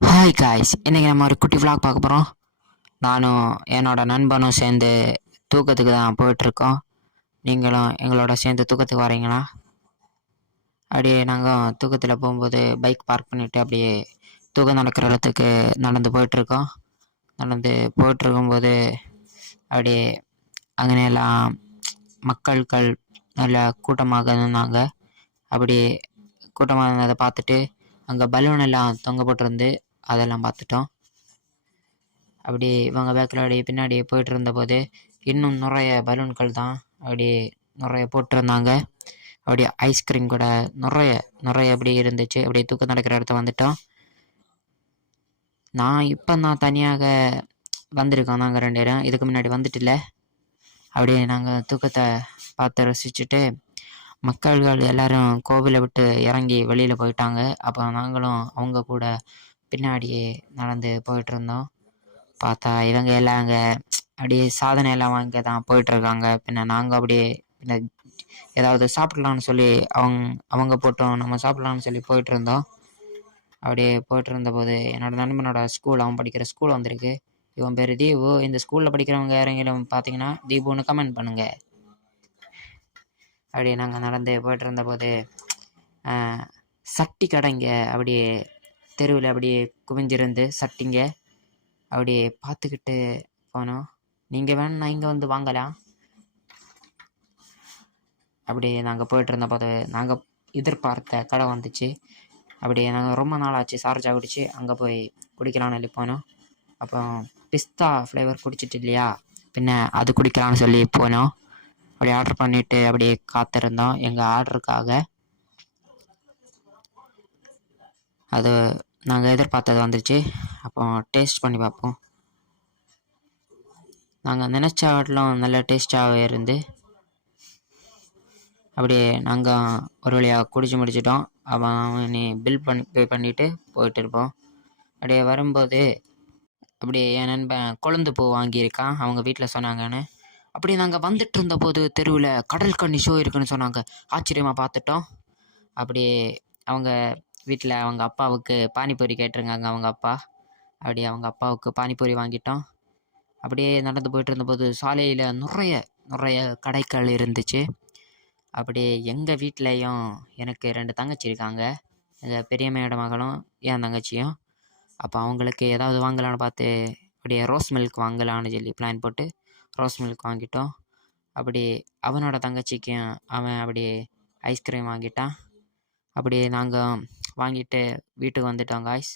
Hi guys, இன்றைக்கி நம்ம ஒரு குட்டி vlog பார்க்க போகிறோம். நானும் என்னோட நண்பனும் சேர்ந்து தூக்கத்துக்கு தான் போயிட்டுருக்கோம். நீங்களும் எங்களோட சேர்ந்து தூக்கத்துக்கு வரீங்களா? அப்படியே நாங்கள் தூக்கத்தில் போகும்போது பைக் பார்க் பண்ணிவிட்டு அப்படியே தூக்கம் நடக்கிற இடத்துக்கு நடந்து போயிட்டுருக்கோம். நடந்து போயிட்டுருக்கும்போது அப்படியே அங்கே எல்லாம் மக்கள்கள் நல்ல கூட்டமாக இருந்தாங்க. அப்படியே கூட்டமாக இருந்ததை பார்த்துட்டு அங்கே பலூன் எல்லாம் தொங்க போட்டிருந்து அதெல்லாம் பார்த்துட்டோம். அப்படியே இவங்க பேக்கில் அப்படியே பின்னாடி போயிட்டு இருந்தபோது இன்னும் நிறைய பலூன்கள் தான் அப்படியே நிறைய போட்டிருந்தாங்க. அப்படியே ஐஸ்கிரீம் கூட நிறைய அப்படி இருந்துச்சு. அப்படியே தூக்கம் நடக்கிற இடத்த வந்துட்டோம். நான் தனியாக வந்திருக்கோம். நாங்கள் 2 பேரும் இதுக்கு முன்னாடி வந்துட்டுல. அப்படியே நாங்கள் தூக்கத்தை பார்த்து ரசிச்சுட்டு மக்கள்கள் எல்லாரும் கோவிலை விட்டு இறங்கி வெளியில் போயிட்டாங்க. அப்போ நாங்களும் அவங்க கூட பின்னாடியே நடந்து போயிட்டு இருந்தோம். பார்த்தா இவங்க எல்லாம் அங்கே அப்படியே சாதனை எல்லாம் வாங்க தான் போயிட்டுருக்காங்க. பின்ன நாங்கள் அப்படியே பின்ன ஏதாவது சாப்பிட்லான்னு சொல்லி அவங்க போட்டோம் நம்ம சாப்பிட்லான்னு சொல்லி போயிட்டு இருந்தோம். அப்படியே போயிட்டு இருந்தபோது என்னோட நண்பனோட ஸ்கூல், அவன் படிக்கிற ஸ்கூல் வந்திருக்கு. இவன் பேர் தீபு. இந்த ஸ்கூலில் படிக்கிறவங்க யாரெങ്കിലും பார்த்தீங்கன்னா தீபுன்னு கமெண்ட் பண்ணுங்க. அப்படியே நாங்கள் நடந்து போயிட்டு இருந்தபோது சட்டி கடைங்க அப்படியே தெருவில் அப்படியே குவிஞ்சிருந்து சட்டிங்க அப்படியே பார்த்துக்கிட்டு போனோம். நீங்கள் வேணும்னா இங்கே வந்து வாங்கலாம். அப்படியே நாங்கள் போயிட்டு இருந்தபோது நாங்கள் எதிர்பார்த்த கடை வந்துச்சு. அப்படியே நாங்கள் ரொம்ப நாள் ஆச்சு சார்ஜா குடிச்சு அங்கே போய் குடிக்கலான்னு சொல்லி போனோம். அப்போ பிஸ்தா ஃப்ளேவர் குடிச்சிட்டு இல்லையா, பின்ன அது குடிக்கலான்னு சொல்லி போனோம். அப்படியே ஆர்டர் பண்ணிவிட்டு அப்படியே காத்திருந்தோம் எங்கள் ஆர்டருக்காக. அது நாங்கள் எதிர்பார்த்தது வந்துருச்சு. அப்போ டேஸ்ட் பண்ணி பார்ப்போம். நாங்கள் நினச்ச ஆட்டெலாம் நல்ல டேஸ்ட்டாகவே இருந்து அப்படியே நாங்கள் ஒரு வழியாக குடிச்சு முடிச்சிட்டோம். அவன் நீ பில் பே பண்ணிவிட்டு போயிட்டு இருப்போம். அப்படியே வரும்போது அப்படியே என் நண்பன் கொழுந்து பூ வாங்கியிருக்கான், அவங்க வீட்டில் சொன்னாங்கன்னு. அப்படியே நாங்கள் வந்துட்டு இருந்தபோது தெருவில் கடல் கன்னி ஷோ இருக்குன்னு சொன்னாங்க. ஆச்சரியமாக பார்த்துட்டோம். அப்படியே அவங்க வீட்டில் அவங்க அப்பாவுக்கு பானிபூரி கேட்டிருந்தாங்க அவங்க அப்பா. அப்படியே அவங்க அப்பாவுக்கு பானிபூரி வாங்கிட்டோம். அப்படியே நடந்து போயிட்டு இருந்தபோது சாலையில் நிறைய கடைகள் இருந்துச்சு. அப்படியே எங்கள் வீட்லேயும் எனக்கு 2 தங்கச்சி இருக்காங்க. எங்கள் பெரியம்மையோட மகளும் என் தங்கச்சியும். அப்போ அவங்களுக்கு ஏதாவது வாங்கலான்னு பார்த்து அப்படியே ரோஸ் மில்க் வாங்கலான்னு சொல்லி பிளான் போட்டு ரோஸ் மில்க் வாங்கிட்டோம். அப்படி அவனோட தங்கச்சிக்கும் அவன் அப்படியே ஐஸ்கிரீம் வாங்கிட்டான். அப்படியே நாங்கள் வாங்கிட்டு வீட்டுக்கு வந்துட்டோம் காய்ஸ்.